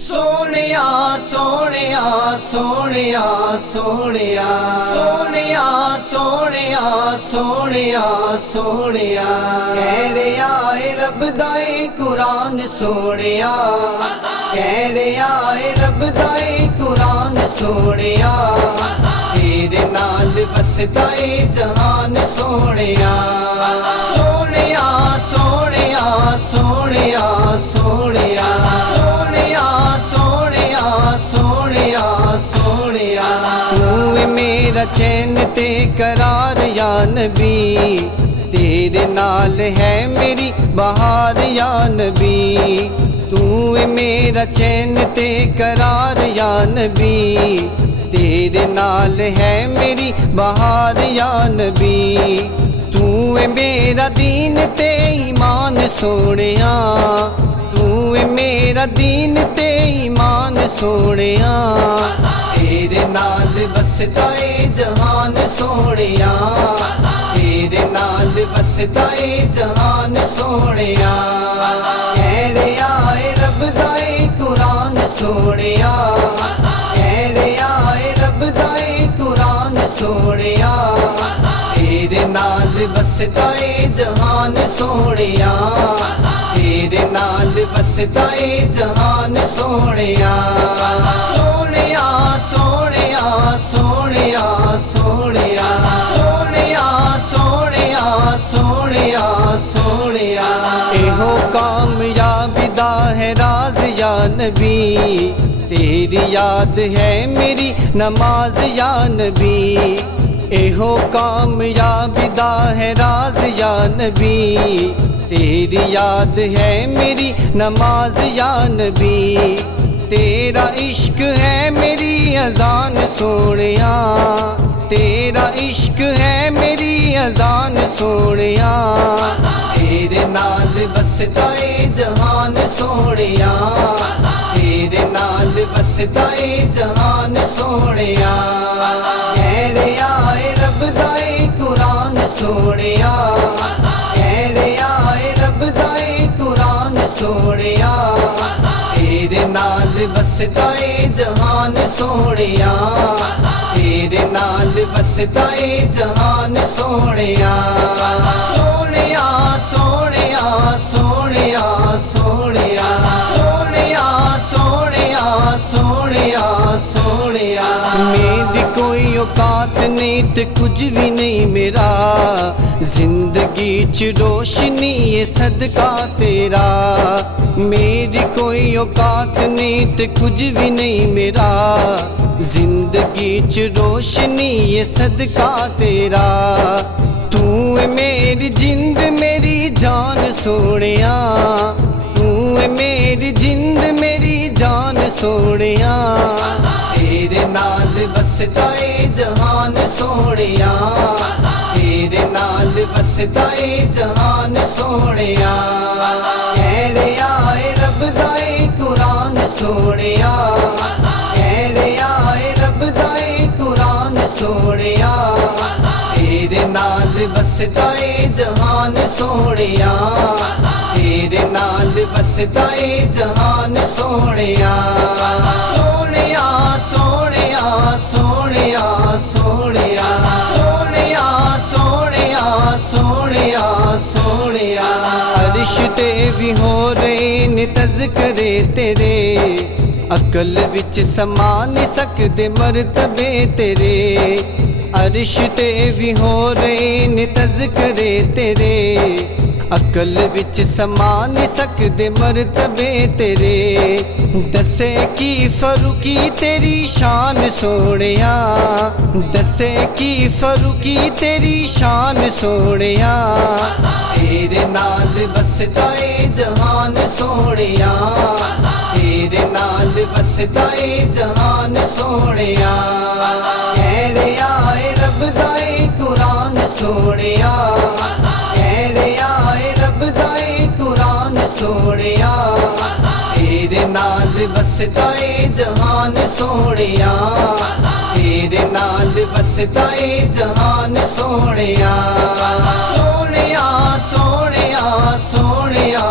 سونیا سونیا سونیا سونیا سونیا سونیا سونیا سونیا کہہ رہا ہے رب دائے قرآن سونیا کہہ رہا ہے رب دائے قرآن سونیا تیرے نال بسدا اے جہان سونیا سونیا سونیا سونیا سونیا سونیا سونیا سونیا سونیا تو میرا چین تے قرار یا نبی تیرے نال ہے میری بہار یا نبی تو میرا چین تے قرار یا نبی تیرے نال ہے میری بہار یا نبی تو میرا دین تے ایمان سونیا تو میرا دین تے ایمان سونیا تیرے نال بسدا اے جہان سونیا تیرے نال بسدا اے جہان سونیا کہہ رہا ہے رب دائے قرآن سونیا کہہ رہا ہے رب دائے قرآن سونیا تیرے نال بسدا اے جہان سونیا تیرے نال بسدا اے جہان سونیا سونیا سونیا سونیا سونیا سونیا سونیا سونیا سونیا ایہو کامیابی دا ہے راز یا نبی تیری یاد ہے میری نماز یا نبی ایہو کامیابی دا ہے راز یا نبی تیری یاد ہے میری نماز یا نبی تیرا عشق ہے میری اذان سونیا تیرا عشق ہے میری اذان سونیا تیرے نال بسدا اے جہان سونیا تیرے نال بسدا اے جہان سونیا کہہ رہا ہے رب دائے قرآن سونیا کہہ رہا ہے رب دائے قرآن سونیا تیرے نال بسدا اے جہان سونیا تیرے نال بسدا اے جہان سونیا سونیا سونیا سونیا سونیا سونیا سونیا سونیا سونیا میری کوئی اوقات نہیں تے کچھ بھی نہیں میرا زندگی چ روشنی ہے صدقہ تیرا میری کوئی اوقات نہیں تے کچھ بھی نہیں میرا زندگی چ روشنی ہے صدقہ تیرا تو میری جند میری جان سونیا تو میری جند میری جان سونیا تیرے نال بسدا اے جہان سونیا تیرے نال بسدا اے جہان سونیا کہہ رہا ہے رب دائے قرآن سونیا کہہ رہا ہے رب دائے قرآن سونیا تیرے نال بسدا اے جہان سونیا تیرے نال بسدا اے جہان سونیا سونیا سونیا سونیا سونیا سونیا سونیا سونیا سونیا عرش تے بھی ہو رہے نے تذکرے تیرے عقل وچ سما نہیں سکدے مرتبے تیرے عرش تے بھی ہو رہے نے تذکرے تیرے عقل وچ سما نہیں سکدے مرتبے تیرے دسے کی فروقی تیری شان سونیا دسے کی فروقی تیری شان سونیا تیرے نال بسدا اے جہان سونیا تیرے نال بسدا اے جہان سونیا کہہ رہا ہے رب دائے قرآن سونیا کہہ رہا ہے رب دائے قرآن سونیا تیرے نال بسدا اے جہان سونیا تیرے نال بسدا اے جہان سونیا سونیا سونیا سونیا